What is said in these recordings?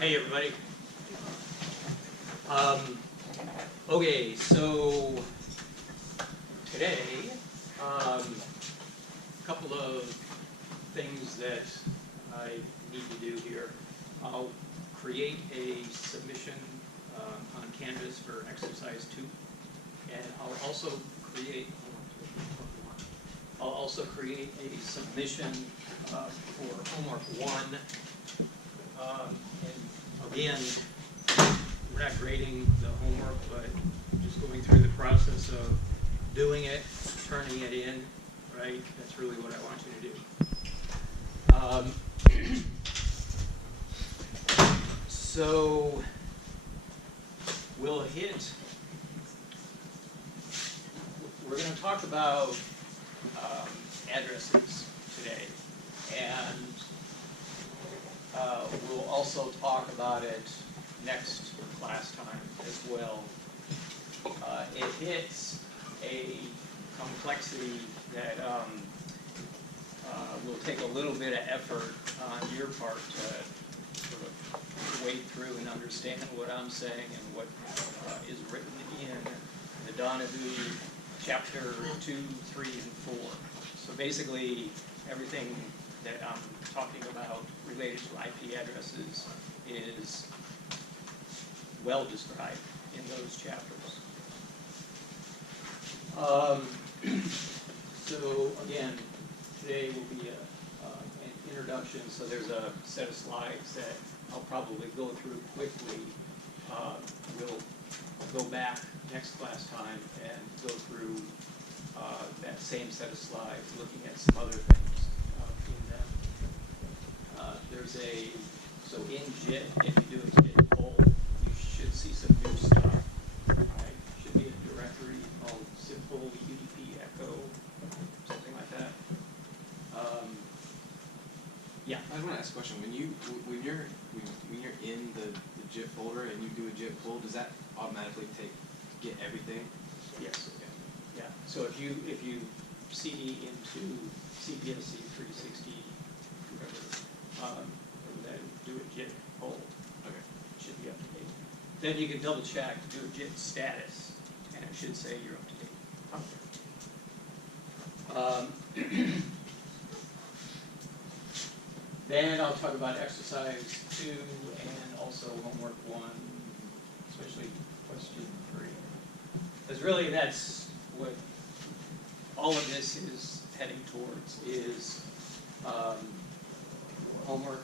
Hey everybody. Okay, so today, a couple of things that I need to do here. I'll create a submission on Canvas for exercise 2, and I'll also create a submission for homework 1. And again, we're not grading the homework, but just going through the process of doing it, turning it in, right? That's really what I want you to do. So we're going to talk about addresses today, and we'll also talk about it next class time as well. It hits a complexity that will take a little bit of effort on your part to sort of wade through and understand what I'm saying and what is written in the Donahue chapter 2, 3, and 4. So basically, everything that I'm talking about related to IP addresses is well described in those chapters. So again, today will be an introduction. So there's a set of slides that I'll probably go through quickly. We'll go back next class time and go through that same set of slides, looking at some other things in them. So in JIT, if you do a JIT poll, you should see some new stuff. Right? Should be a directory called simple UDP echo, something like that. Yeah. I want to ask a question. When you're in the JIT folder and you do a JIT pull, does that automatically get everything? Yes. Okay. Yeah. So if you CD into CpSc 360, whatever, and then do a JIT poll, Okay. it should be up to date. Then you can double check, do a JIT status, and it should say you're up to date. Then I'll talk about exercise 2 and also homework 1, especially question 3. Because really that's what all of this is heading towards, is homework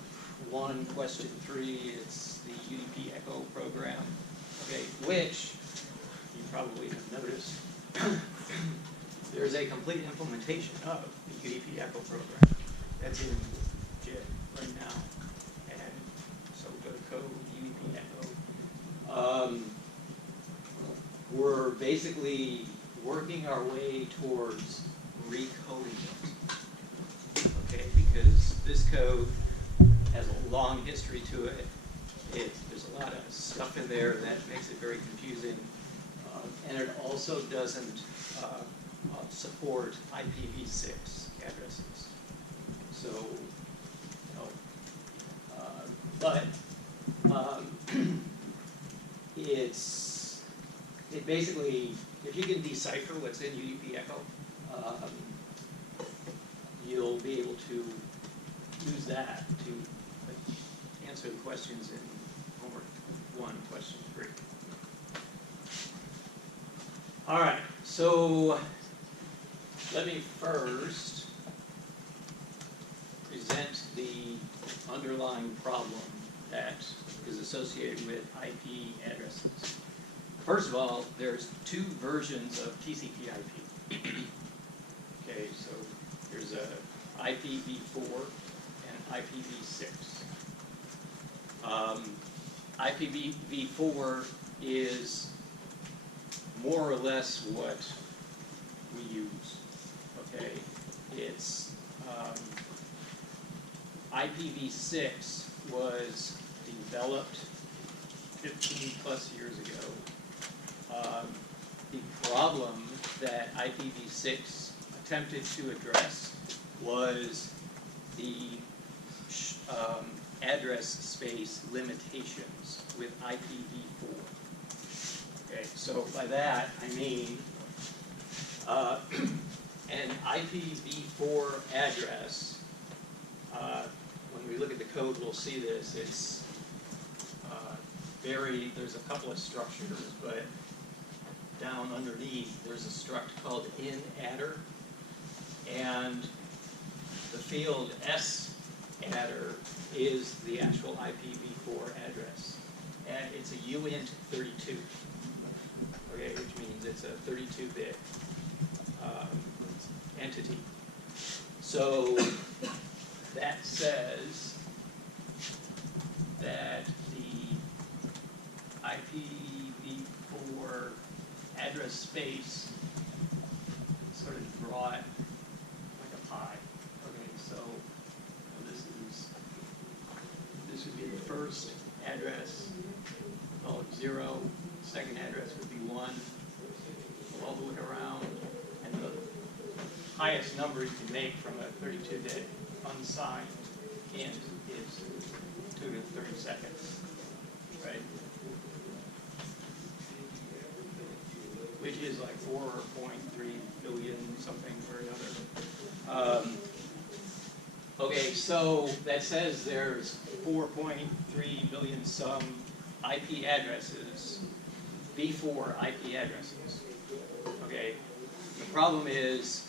1, question 3, it's the UDP echo program, okay, which you probably have noticed there's a complete implementation of the UDP echo program that's in JIT right now. And so go to code, UDP echo. We're basically working our way towards recoding it, okay, because this code has a long history to it. There's a lot of stuff in there that makes it very confusing, and it also doesn't support IPv6 addresses. So, it basically, if you can decipher what's in UDP echo, you'll be able to use that to answer the questions in homework 1, question 3. All right, so let me first present the underlying problem that is associated with IP addresses. First of all, there's 2 versions of TCP/IP. Okay, so there's a IPv4 and IPv6. IPv4 is more or less what we use. Okay, it's IPv6 was developed 15 plus years ago. The problem that IPv6 attempted to address was the address space limitations with IPv4. Okay, so by that I mean an IPv4 address, when we look at the code we'll see this, it's there's a couple of structures, but down underneath there's a struct called inAddr, and the field SAddr is the actual IPv4 address, and it's a uint32, okay, which means it's a 32-bit entity. So that says that the IPv4 address space sort of draw it like a pie. Okay, so this would be the first address, call it 0. Second address would be 1, go all the way around, and the highest number you can make from a 32-bit unsigned int is 2 to the 32nd, right? Which is like 4.3 billion something or another. Okay, so that says there's 4.3 billion some IP addresses, v4 IP addresses. Okay, the problem is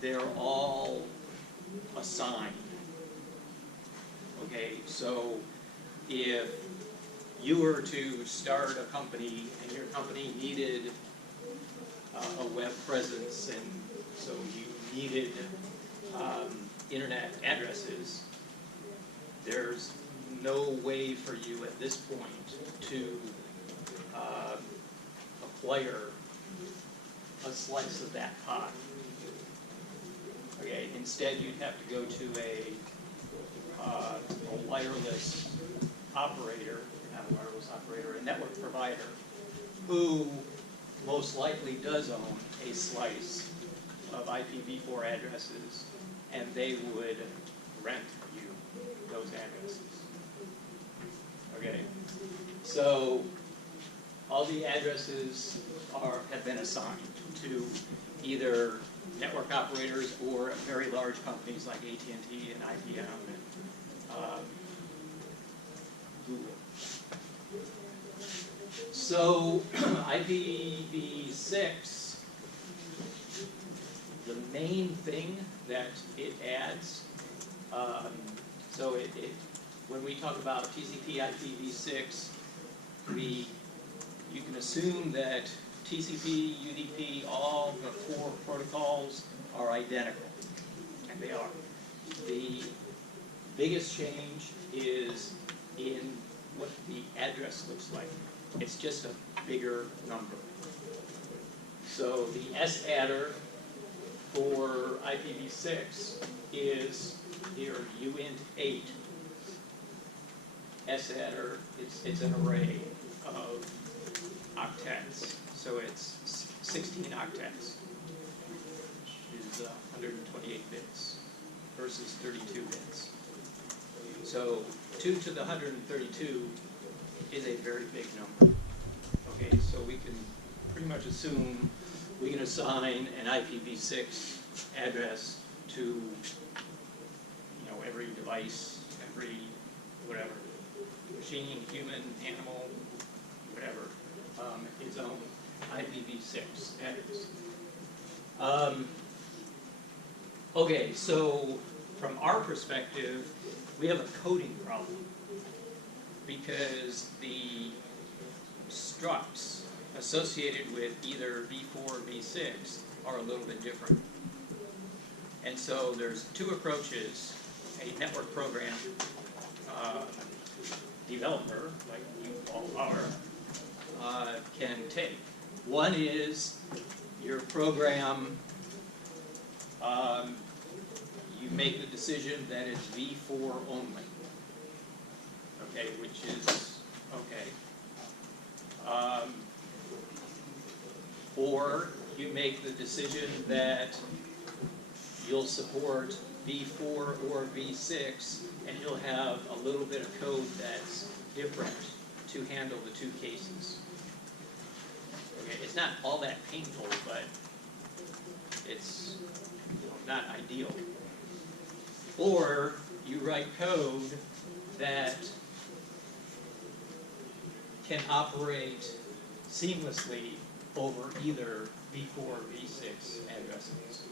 they're all assigned. Okay, so if you were to start a company and your company needed a web presence, and so you needed internet addresses, there's no way for you at this point to acquire a slice of that pie. Okay, instead you'd have to go to a wireless operator, not a wireless operator, a network provider, who most likely does own a slice of IPv4 addresses, and they would rent you those addresses. Okay, so all the addresses have been assigned to either network operators or very large companies like AT&T and IBM and Google. So IPv6, the main thing that it adds, so when we talk about TCP IPv6, you can assume that TCP, UDP, all the 4 protocols are identical, and they are. The biggest change is in what the address looks like. It's just a bigger number. So the SAddr for IPv6 is here uint8. SAddr, it's an array of octets. So it's 16 octets, which is 128 bits versus 32 bits. So 2 to the 132 is a very big number. Okay, so we can pretty much assume we can assign an IPv6 address to, every device, every whatever, machine, human, animal, whatever, its own IPv6 address. Okay, so from our perspective, we have a coding problem because the structs associated with either v4 or v6 are a little bit different. And so there's 2 approaches a network program developer, like you all are, can take. One is your program, you make the decision that it's v4 only, okay, which is okay. Or you make the decision that you'll support v4 or v6, and you'll have a little bit of code that's different to handle the two cases. Okay, it's not all that painful, but it's not ideal. Or you write code that can operate seamlessly over either v4 or v6 addresses.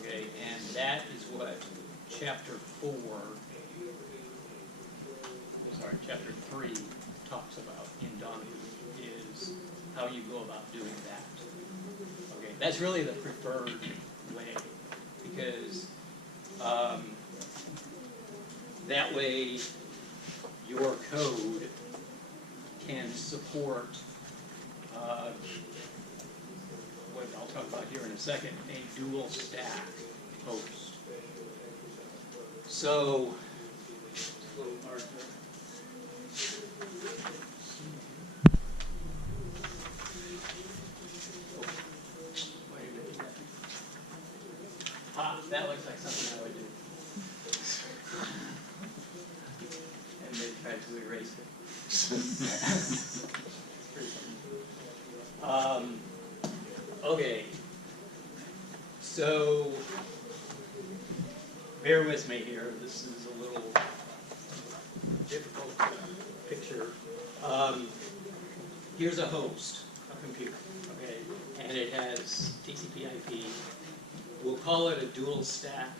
Okay, and that is what chapter 3 talks about in Donohue, is how you go about doing that. Okay, that's really the preferred way, because that way your code can support what I'll talk about here in a second, a dual stack host. So, a little hard to that looks like something I would do. And they tried to erase it. Okay. So, bear with me here. This is a little difficult picture. Here's a host, a computer, okay, and it has TCP/IP. We'll call it a dual stack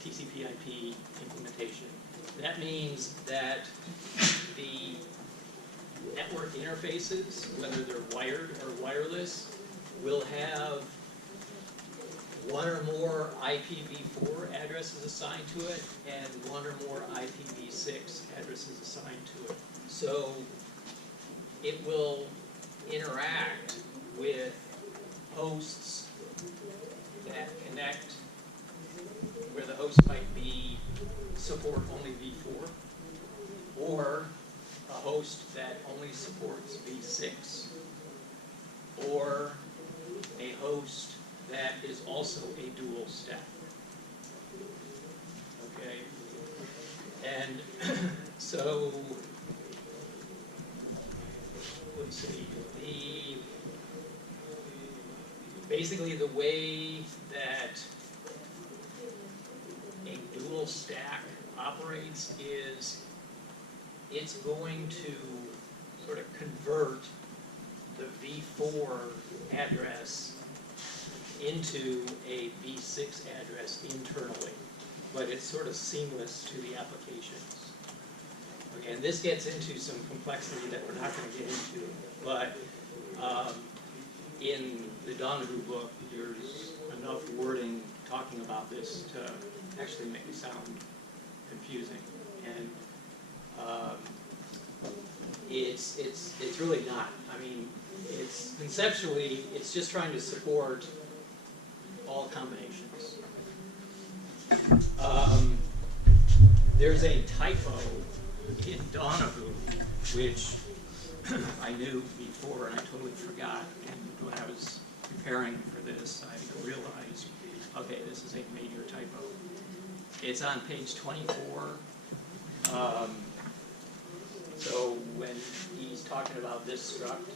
TCP/IP implementation. That means that the network interfaces, whether they're wired or wireless, will have one or more IPv4 addresses assigned to it and one or more IPv6 addresses assigned to it. So it will interact with hosts that connect, where the host might be support only v4, or a host that only supports v6, or a host that is also a dual stack. Okay, and so let's see. Basically, the way that a dual stack operates is it's going to sort of convert the v4 address into a v6 address internally, but it's sort of seamless to the applications. Okay, and this gets into some complexity that we're not going to get into, but in the Donohue book, there's enough wording talking about this to actually make it sound confusing, and it's really not. I mean, it's conceptually, it's just trying to support all combinations. There's a typo in Donohue, which I knew before and I totally forgot. And when I was preparing for this, I realized, okay, this is a major typo. It's on page 24. So when he's talking about this struct,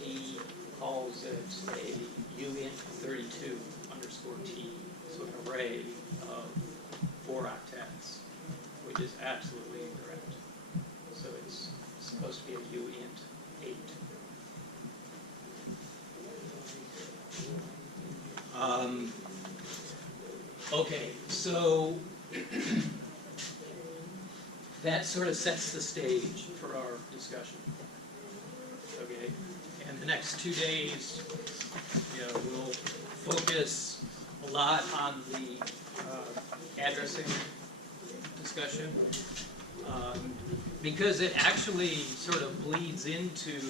he calls it a uint32 underscore t, so an array of 4 octets, which is absolutely incorrect. So it's supposed to be a uint8. Okay, so that sort of sets the stage for our discussion. Okay, and the next 2 days, we'll focus a lot on the addressing discussion, because it actually sort of bleeds into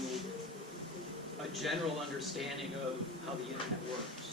a general understanding of how the internet works.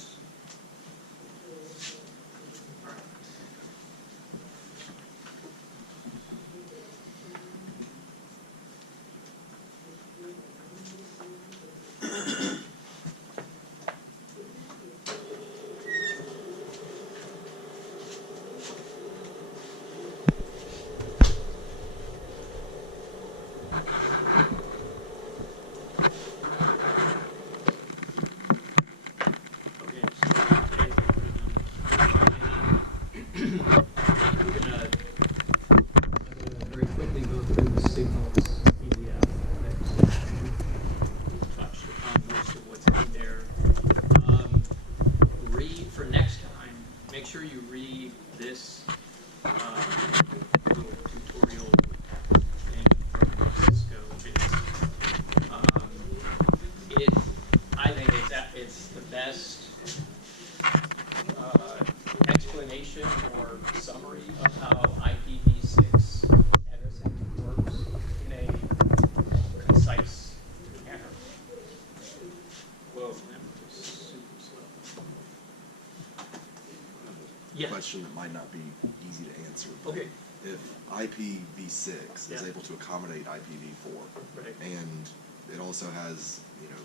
question that might not be easy to answer. Okay. If IPv6 is Yeah. able to accommodate IPv4, Right. and it also has, you know,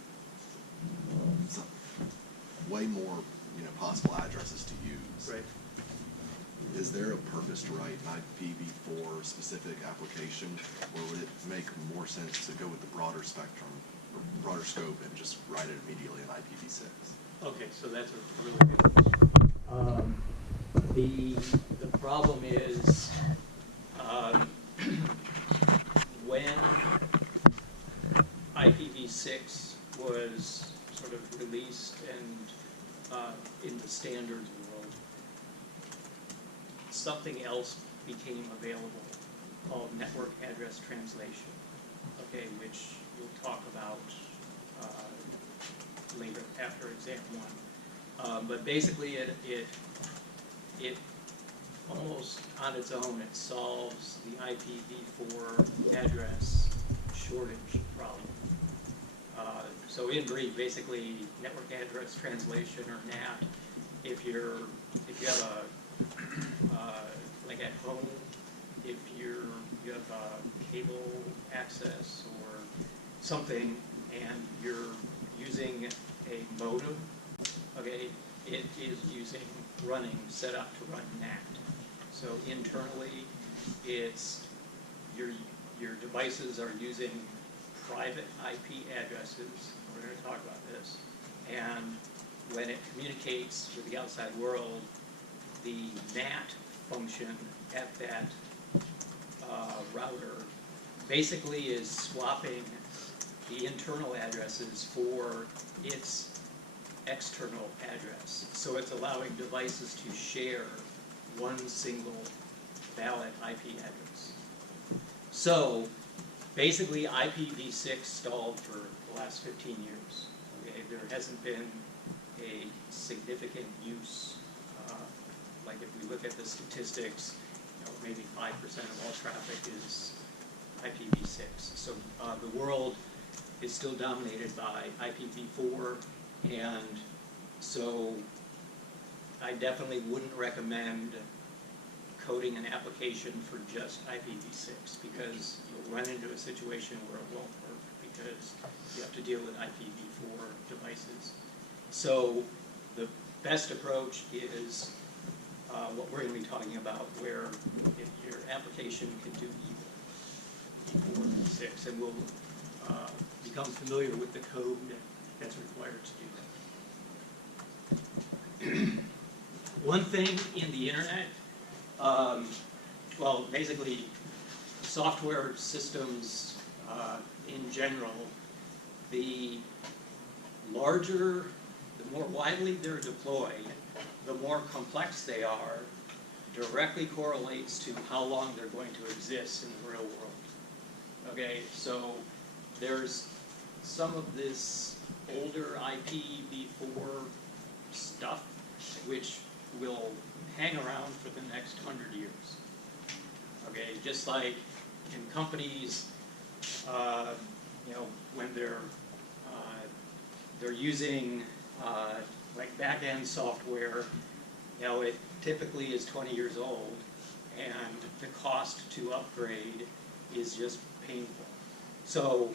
way more, you know, possible addresses to use. Right. Is there a purpose to write an IPv4 specific application, or would it make more sense to go with the broader spectrum, or broader scope, and just write it immediately in IPv6? Okay, so that's a really good question. The problem is, when IPv6 was sort of released and in the standards world, something else became available called network address translation, okay, which we'll talk about later after exam one. But basically it almost on its own, it solves the IPv4 address shortage problem. So in brief, basically network address translation, or NAT, if you have like at home, if you have cable access or something, and you're using a modem, okay, it is set up to run NAT. So internally, it's your devices are using private IP addresses. We're going to talk about this. And when it communicates with the outside world, the NAT function at that router basically is swapping the internal addresses for its external address. So it's allowing devices to share one single valid IP address. So basically IPv6 stalled for the last 15 years. Okay? There hasn't been a significant use. Like if we look at the statistics, you know, maybe 5% of all traffic is IPv6. So the world is still dominated by IPv4, and so I definitely wouldn't recommend coding an application for just IPv6, because you'll run into a situation where it won't work because you have to deal with IPv4 devices. So the best approach is what we're going to be talking about, where if your application can do either 4 and 6, and we'll become familiar with the code that's required to do that. One thing in the internet, well, basically software systems in general, the larger, the more widely they're deployed, the more complex they are, directly correlates to how long they're going to exist in the real world. Okay, so there's some of this older IPv4 stuff which will hang around for the next 100 years. Okay, just like in companies, you know, when they're using like back-end software, you know, it typically is 20 years old, and the cost to upgrade is just painful. So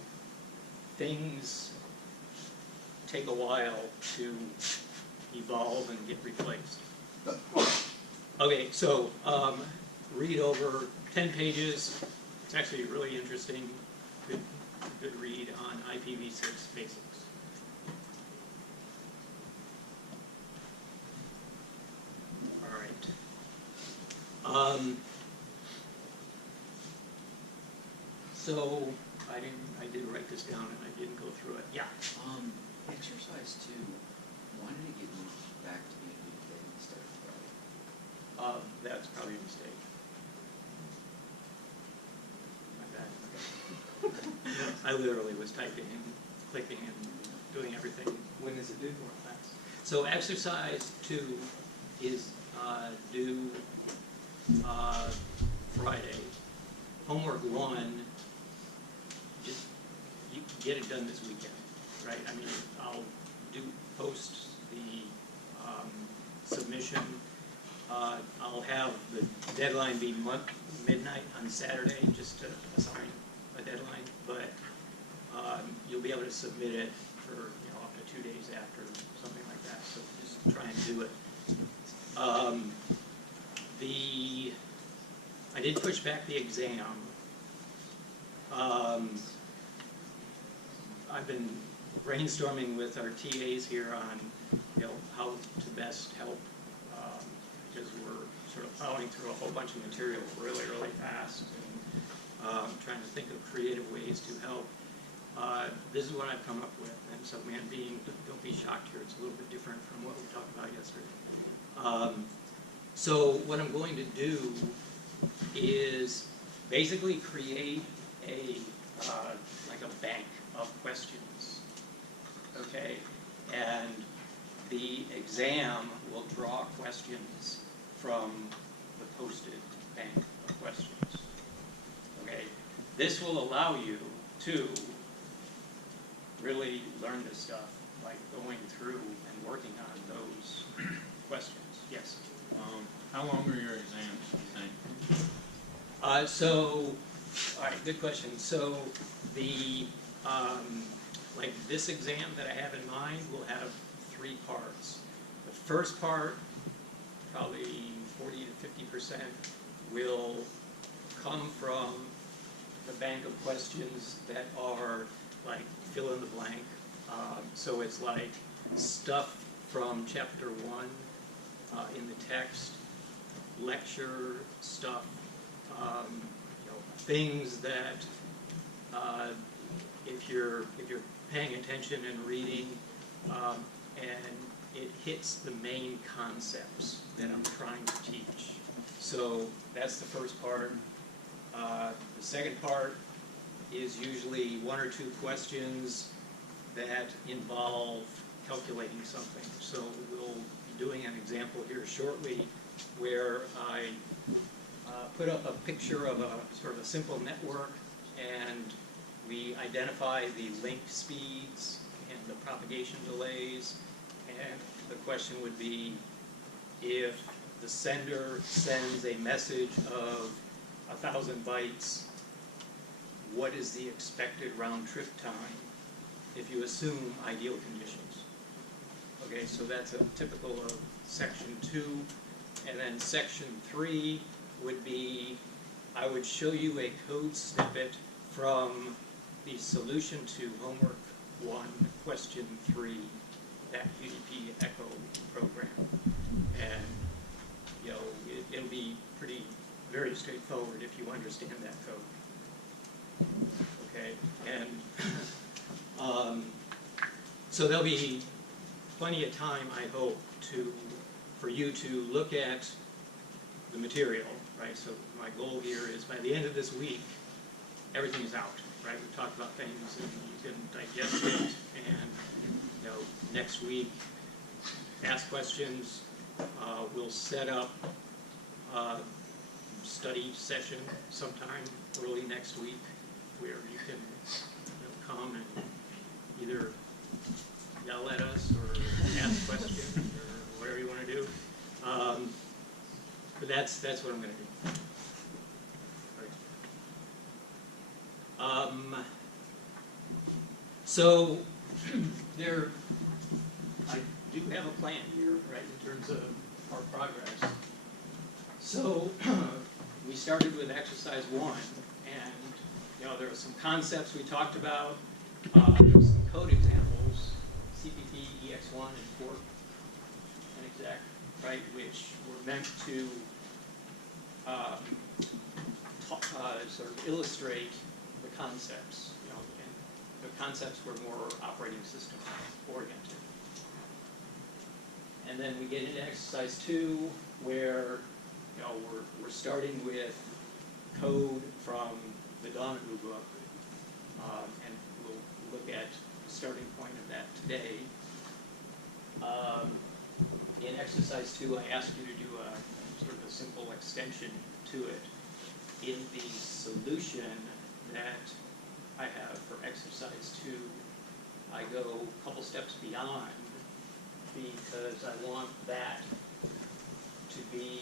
things take a while to evolve and get replaced. Okay, so read over 10 pages. It's actually really interesting. Good read on IPv6 basics. All right. So I did write this down and I didn't go through it. Yeah. Exercise 2, why did it get moved back to the end of the day instead of Friday? That's probably a mistake. My bad. I literally was typing and clicking and doing everything. When is it due? So exercise 2 is due Friday. Homework 1, just you can get it done this weekend, right? I mean, I'll post the submission. I'll have the deadline be midnight on Saturday, just to assign a deadline, but you'll be able to submit it for, up to 2 days after, something like that, so just try and do it. I did push back the exam. I've been brainstorming with our TAs here on, how to best help, because we're sort of plowing through a whole bunch of material really, really fast, and trying to think of creative ways to help. This is what I've come up with, and so, man, don't be shocked here, it's a little bit different from what we talked about yesterday. So what I'm going to do is basically create like a bank of questions, okay? And the exam will draw questions from the posted bank of questions, okay? This will allow you to really learn this stuff by going through and working on those questions. Yes? How long are your exams, you think? All right, good question. So the, like this exam that I have in mind will have 3 parts. The first part, probably 40 to 50%, will come from the bank of questions that are like fill in the blank. So it's like stuff from chapter 1 in the text, lecture stuff, things that if you're paying attention and reading, and it hits the main concepts that I'm trying to teach. So that's the first part. The second part is usually 1 or 2 questions that involve calculating something. So we'll be doing an example here shortly where I put up a picture of a sort of a simple network, and we identify the link speeds and the propagation delays, and the question would be, if the sender sends a message of 1,000 bytes, what is the expected round trip time if you assume ideal conditions? Okay, so that's a typical of section 2. And then section 3 would be, I would show you a code snippet from the solution to homework 1, question 3, that UDP Echo program. And, it'll be very straightforward if you understand that code. Okay, and so there'll be plenty of time, I hope, for you to look at the material, right? So my goal here is by the end of this week, everything's out, right? We've talked about things and you can digest it, and next week, ask questions. We'll set up a study session sometime early next week where you can come and either yell at us or ask questions or whatever you want to do. But that's what I'm going to do. All right. So I do have a plan here, right, in terms of our progress. So we started with exercise 1, and there were some concepts we talked about. There were some code examples, CPP, EX1, and Fork, and exec, right, which were meant to sort of illustrate the concepts, and the concepts were more operating system oriented. And then we get into exercise 2, where we're starting with code from the Donahue book, and we'll look at the starting point of that today. In exercise 2, I asked you to do a sort of a simple extension to it. In the solution that I have for exercise 2, I go a couple steps beyond, because I want that to be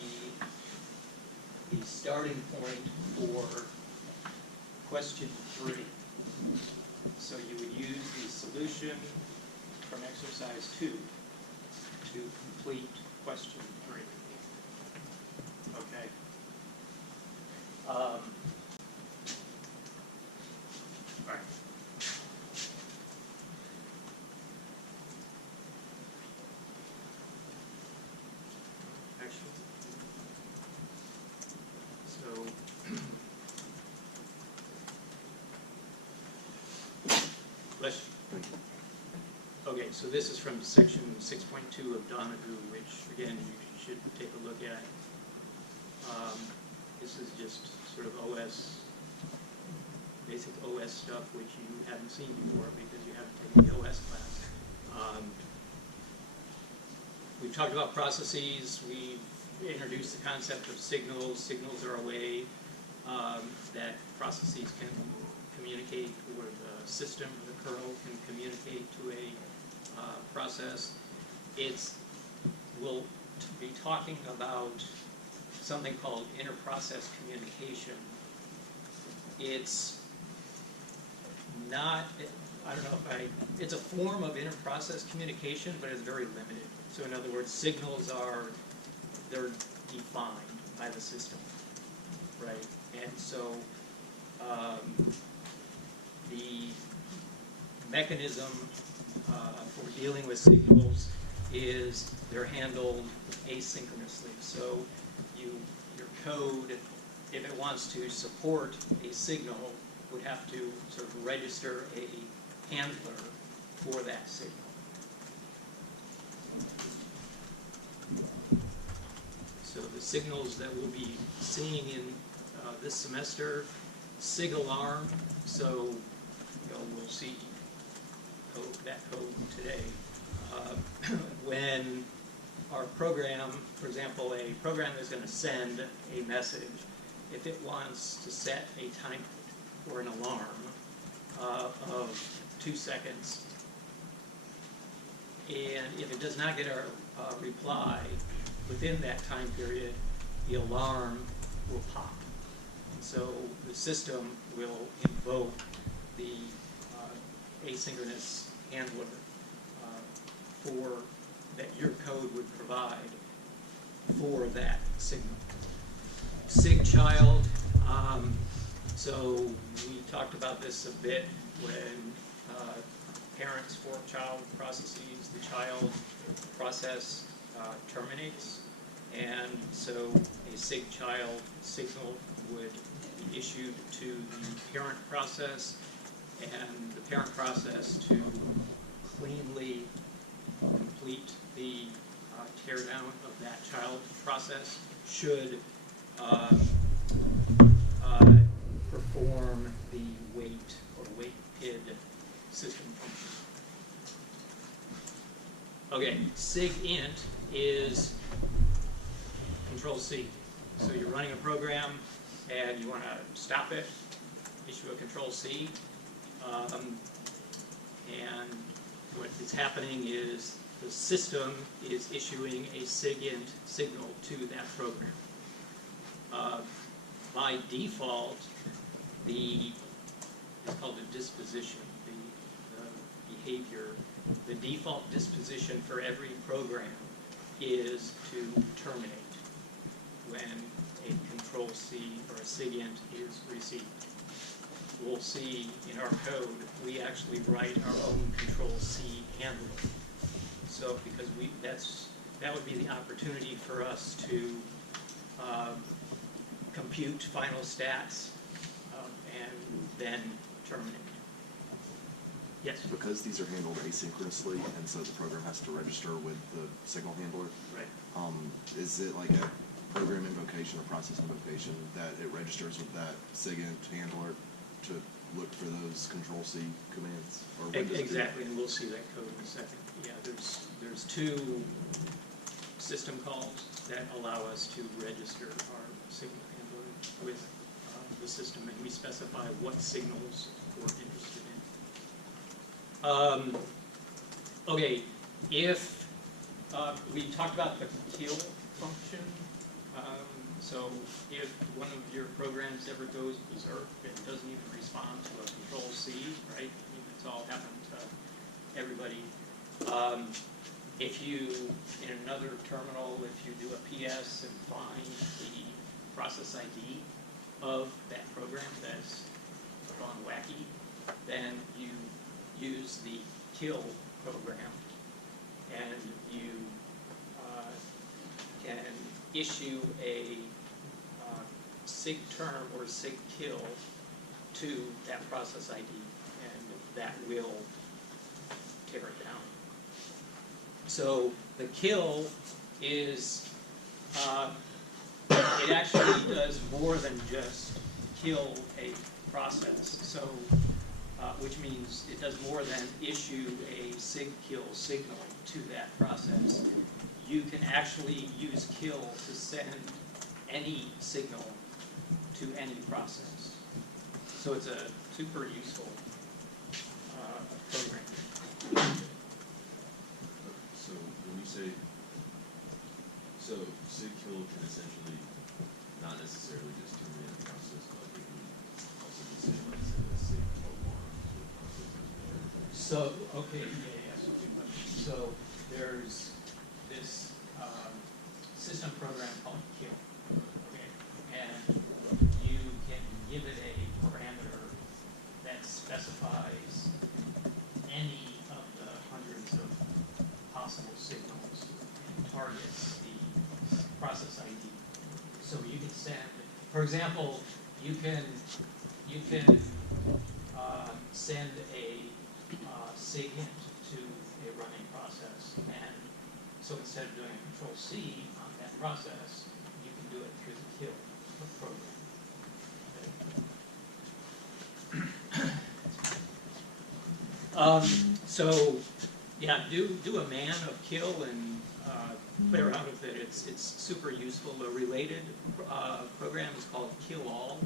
the starting point for question 3. So you would use the solution from exercise 2 to complete question 3. Okay? All right. Actually, so let's. Thank you. Okay, so this is from section 6.2 of Donahue, which again you should take a look at. This is just sort of OS, basic OS stuff, which you haven't seen before because you haven't taken the OS class. We've talked about processes. We've introduced the concept of signals. Signals are a way that processes can communicate, or the system, the kernel can communicate to a process. We'll be talking about something called inter-process communication. It's not, I don't know if it's a form of inter-process communication, but it's very limited. So in other words, signals they're defined by the system, right? And so the mechanism for dealing with signals is they're handled asynchronously. So your code, if it wants to support a signal, would have to sort of register a handler for that signal. So the signals that we'll be seeing in this semester, SIG alarm. So we'll see that code today. When our program, for example, a program is going to send a message, if it wants to set a time or an alarm of 2 seconds, and if it does not get a reply within that time period, the alarm will pop. And so the system will invoke the asynchronous handler that your code would provide for that signal. SIG child, so we talked about this a bit when parents for child processes, the child process terminates, and so a SIG child signal would be issued to the parent process, and the parent process to cleanly complete the teardown of that child process should perform the wait or wait PID system function. Okay, SIGINT is Control-C. So you're running a program and you want to stop it, issue a Control-C, and what is happening is the system is issuing a SIGINT signal to that program. By default, it's called the disposition, the behavior. The default disposition for every program is to terminate when a Control-C or a SIGINT is received. We'll see in our code, we actually write our own Control-C handler. So because that would be the opportunity for us to compute final stats and then terminate. Yes? Because these are handled asynchronously, and so the program has to register with the signal handler, Right. Is it like a program invocation or process invocation that it registers with that SIGINT handler to look for those Control-C commands? Or when does it do that? Exactly, and we'll see that code in a second. Yeah, there's 2 system calls that allow us to register our signal handler with the system, and we specify what signals we're interested in. Okay, if we talked about the kill function. So if one of your programs ever goes berserk, it doesn't even respond to a control C, right? I mean, it's all happened to everybody. If you, in another terminal, if you do a PS and find the process ID of that program that's gone wacky, then you use the kill program, and you can issue a sig term or sig kill to that process ID, and that will tear it down. So the kill is, it actually does more than just kill a process. So, which means it does more than issue a sig kill signal to that process. You can actually use kill to send any signal to any process. So it's a super useful program. So when you say, so sig kill can essentially not necessarily just terminate a process, but it can also be say like send a sig alarm to a process as well. So, okay, yeah, so good question. So there's this system program called kill, okay, and you can give it a parameter that specifies any of the hundreds of possible signals and targets the process ID. So you can send, for example, you can send a sig hint to a running process, and so instead of doing a control C on that process, you can do it through the kill program. So yeah, do a man of kill and play around with it. It's super useful. A related program is called kill all,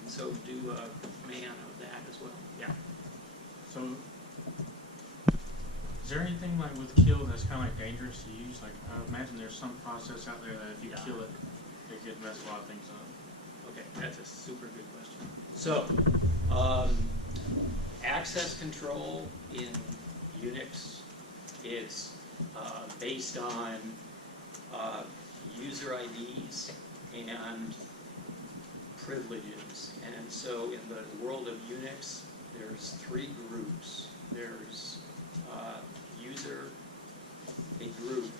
and so do a man of that as well. Yeah. So, is there anything like with kill that's kind of like dangerous to use? Like, I imagine there's some process out there that if you Yeah. kill it, it could mess a lot of things up. Okay, that's a super good question. So, access control in Unix is based on user IDs and privileges. And so in the world of Unix, there's three groups. There's user, a group,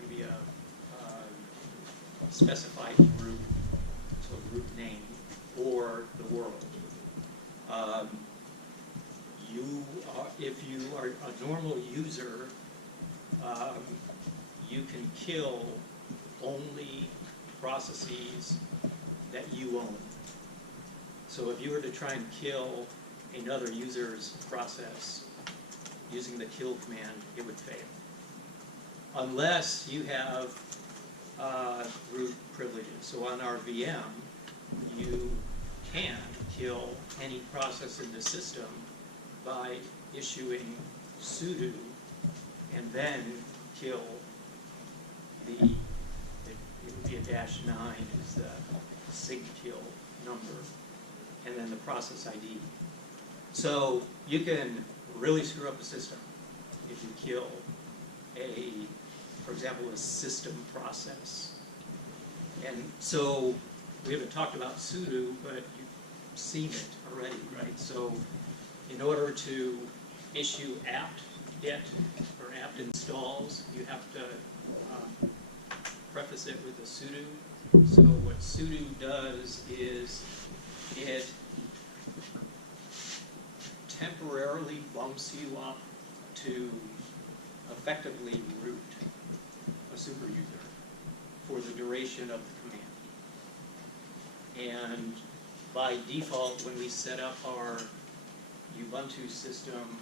maybe a specified group, so a group name, or the world. If you are a normal user, you can kill only processes that you own. So if you were to try and kill another user's process using the kill command, it would fail. Unless you have root privileges. So on our VM, you can kill any process in the system by issuing sudo and then kill it would be a -9 is the sig kill number, and then the process ID. So you can really screw up a system if you kill for example, a system process. And so we haven't talked about sudo, but you've seen it already, right? So in order to issue apt-get or apt installs, you have to preface it with a sudo. So what sudo does is it temporarily bumps you up to effectively root a super user for the duration of the command. And by default, when we set up our Ubuntu system,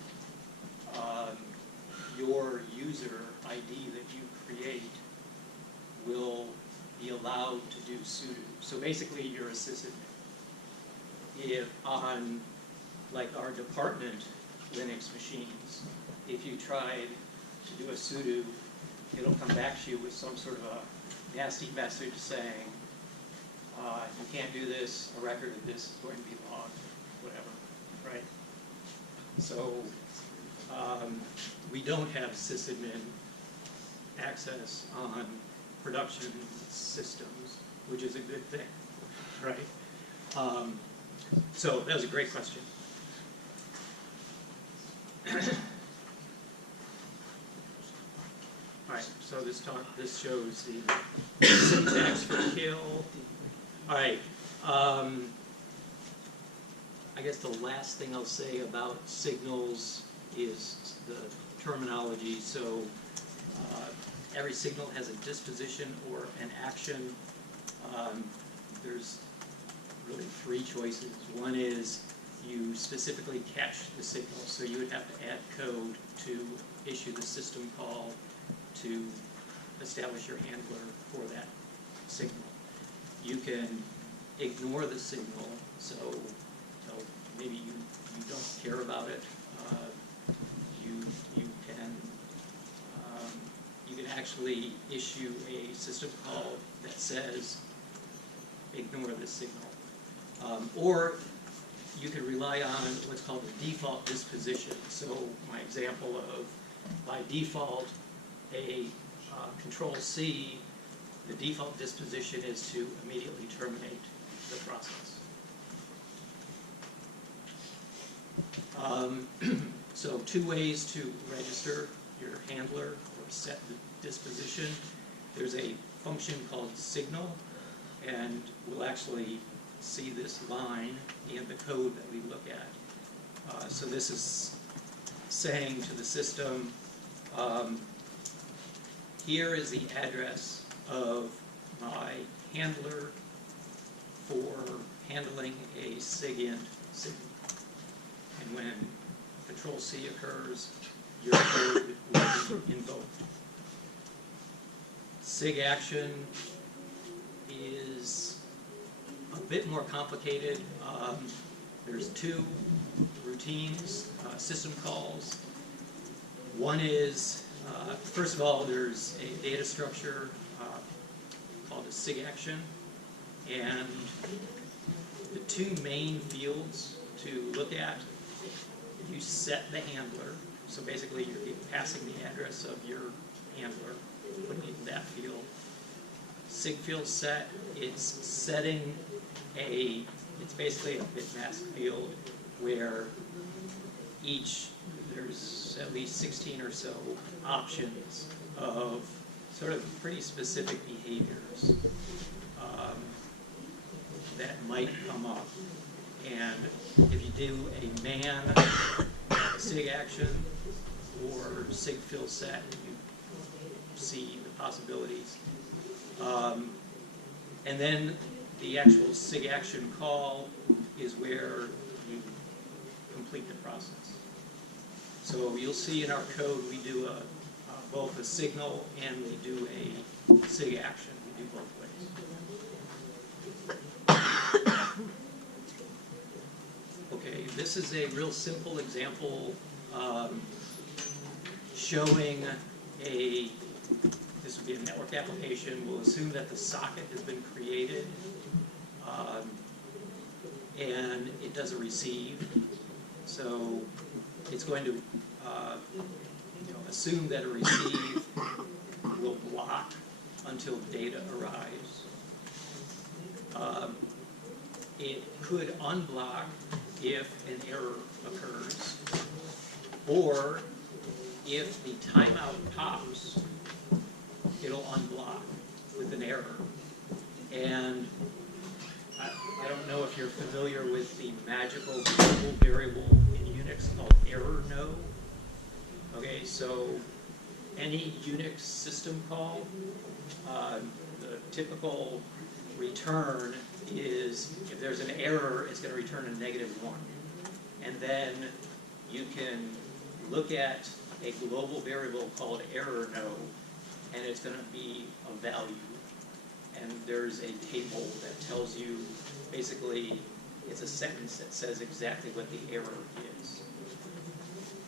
your user ID that you create will be allowed to do sudo. So basically, you're a sysadmin. If on, like our department Linux machines, if you tried to do a sudo, it'll come back to you with some sort of a nasty message saying, you can't do this, a record of this is going to be logged, whatever, right? So we don't have sysadmin access on production systems, which is a good thing, right? So that was a great question. All right, so this shows the syntax for kill. All right, I guess the last thing I'll say about signals is the terminology. So every signal has a disposition or an action. There's really three choices. One is you specifically catch the signal, so you would have to add code to issue the system call to establish your handler for that signal. You can ignore the signal, so maybe you don't care about it. You can actually issue a system call that says ignore the signal, or you can rely on what's called the default disposition. So my example of, by default, a Control-C, the default disposition is to immediately terminate the process. So two ways to register your handler or set the disposition. There's a function called signal, and we'll actually see this line in the code that we look at. So this is saying to the system, here is the address of my handler for handling a SIGINT signal. And when Control-C occurs, your code will be invoked. SIG action is a bit more complicated. There's two routines, system calls. One is, first of all, there's a data structure called a SIG action, and the two main fields to look at, you set the handler, so basically you're passing the address of your handler, putting it in that field. SIG field set, it's setting it's basically a bit mask field where there's at least 16 or so options of sort of pretty specific behaviors that might come up. And if you do a man SIG action or SIG field set, you see the possibilities. And then the actual SIG action call is where you complete the process. So you'll see in our code we do both a signal and we do a SIG action. We do both ways. Okay, this is a real simple example showing this would be a network application. We'll assume that the socket has been created and it does a receive. So it's going to assume that a receive will block until data arrives. It could unblock if an error occurs, or if the timeout pops, it'll unblock with an error. And I don't know if you're familiar with the magical global variable in Unix called error no. Okay, so any Unix system call, the typical return is, if there's an error, it's going to return a -1. And then you can look at a global variable called error no, and it's going to be a value. And there's a table that tells you, basically, it's a sentence that says exactly what the error is.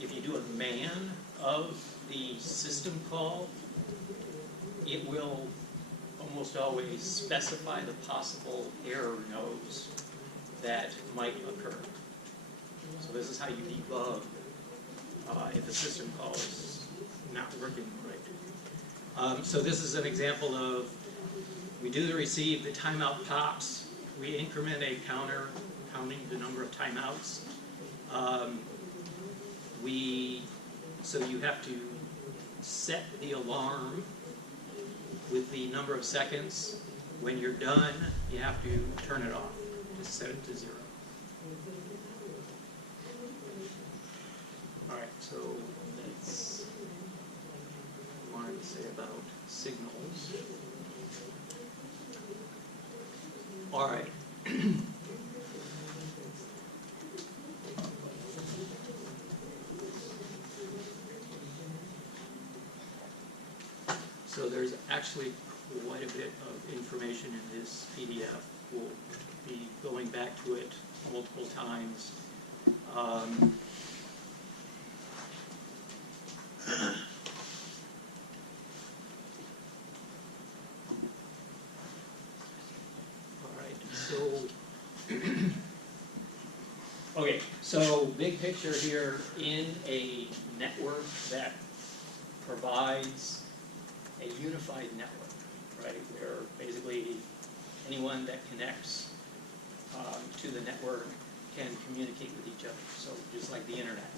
If you do a man of the system call, it will almost always specify the possible error nodes that might occur. So this is how you debug if a system call is not working right. So this is an example of, we do the receive, the timeout pops, we increment a counter counting the number of timeouts. So you have to set the alarm with the number of seconds. When you're done, you have to turn it off, just set it to 0. All right, so that's what I wanted to say about signals. All right. So there's actually quite a bit of information in this PDF. We'll be going back to it multiple times. All right, so okay, so big picture here, in a network that provides a unified network, right, where basically anyone that connects to the network can communicate with each other, so just like the internet.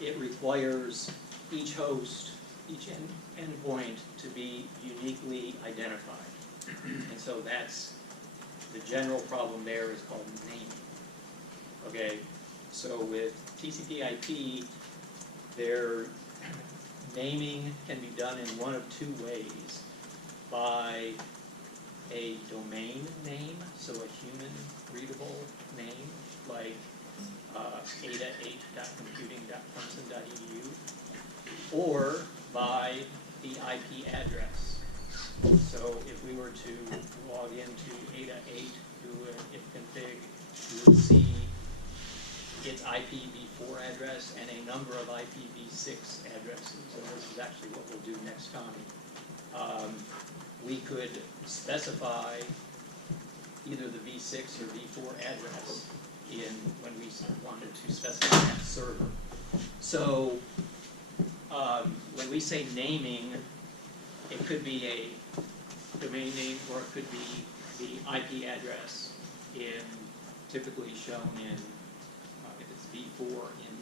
It requires each host, each endpoint to be uniquely identified. And so that's, the general problem there is called naming. Okay, so with TCP/IP, their naming can be done in one of two ways. By a domain name, so a human readable name, like ada8.computing.clemson.edu, or by the IP address. So if we were to log into ada8, do an ifconfig, you would see its IPv4 address and a number of IPv6 addresses. And this is actually what we'll do next time. We could specify either the v6 or v4 address when we wanted to specify that server. So when we say naming, it could be a domain name or it could be the IP address typically shown in if it's v4 in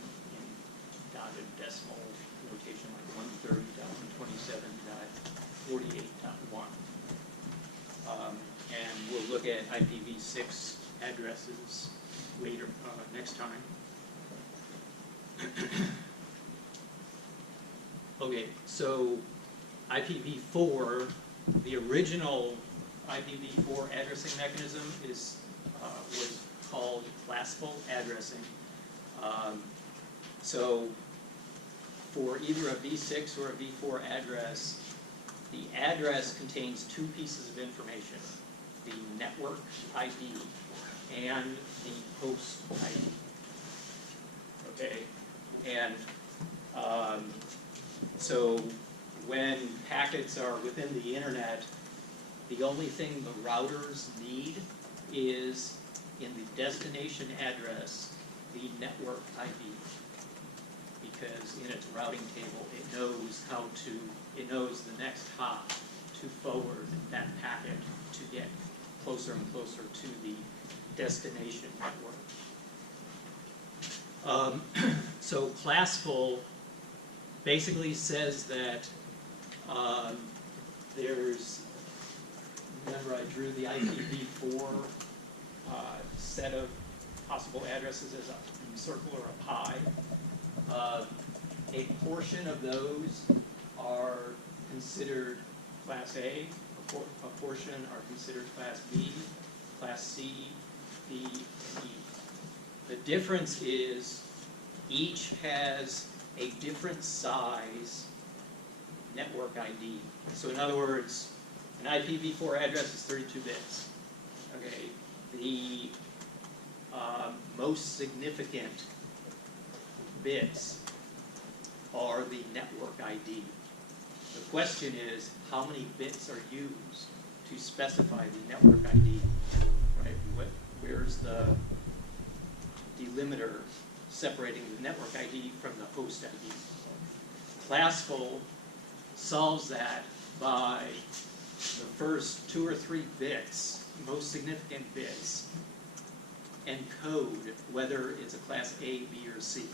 dotted decimal notation, like 130.127.48.1. And we'll look at IPv6 addresses later, next time. Okay, so IPv4, the original IPv4 addressing mechanism was called classical addressing. So for either a v6 or a v4 address, the address contains two pieces of information: the network ID and the host ID. Okay, and so when packets are within the internet, the only thing the routers need is, in the destination address, the network ID, because in its routing table it knows it knows the next hop to forward that packet to get closer and closer to the destination network. So classical basically says that remember I drew the IPv4 set of possible addresses as a circle or a pie. A portion of those are considered Class A, a portion are considered Class B, Class C, D, and E. The difference is each has a different size network ID. So in other words, an IPv4 address is 32 bits. Okay, the most significant bits are the network ID. The question is, how many bits are used to specify the network ID, right? Where's the delimiter separating the network ID from the host ID? Classful solves that by the first 2 or 3 bits, most significant bits, encode whether it's a class A, B, or C.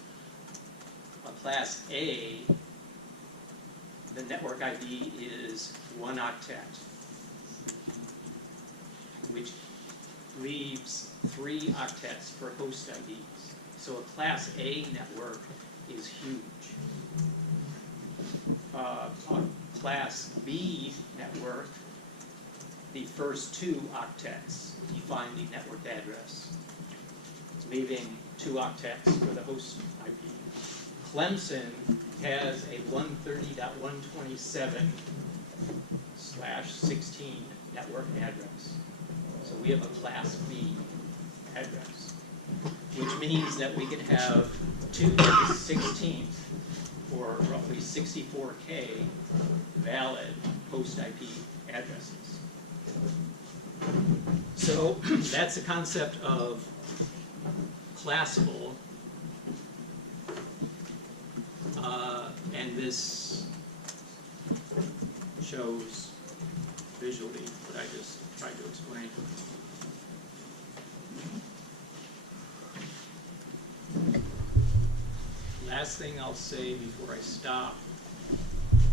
A class A, the network ID is 1 octet, which leaves 3 octets for host IDs. So a class A network is huge. A class B network, the first 2 octets define the network address, leaving 2 octets for the host IP. Clemson has a 130.127/16 network address. So we have a class B address, which means that we can have 2 to the 16th, or roughly 64K valid host IP addresses. So that's the concept of classable. And this shows visually what I just tried to explain. Last thing I'll say before I stop.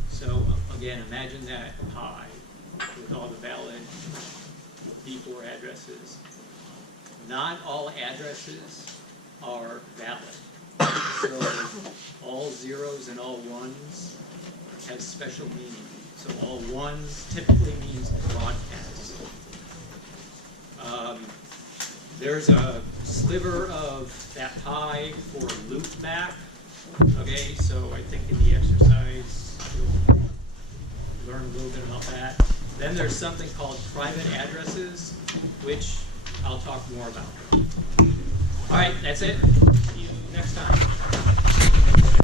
So again, imagine that pi with all the valid V4 addresses. Not all addresses are valid. So all zeros and all ones have special meaning. So all ones typically means broadcast. There's a sliver of that pi for loopback. Okay, so I think in the exercise you'll learn a little bit about that. Then there's something called private addresses, which I'll talk more about. All right, that's it. See you next time.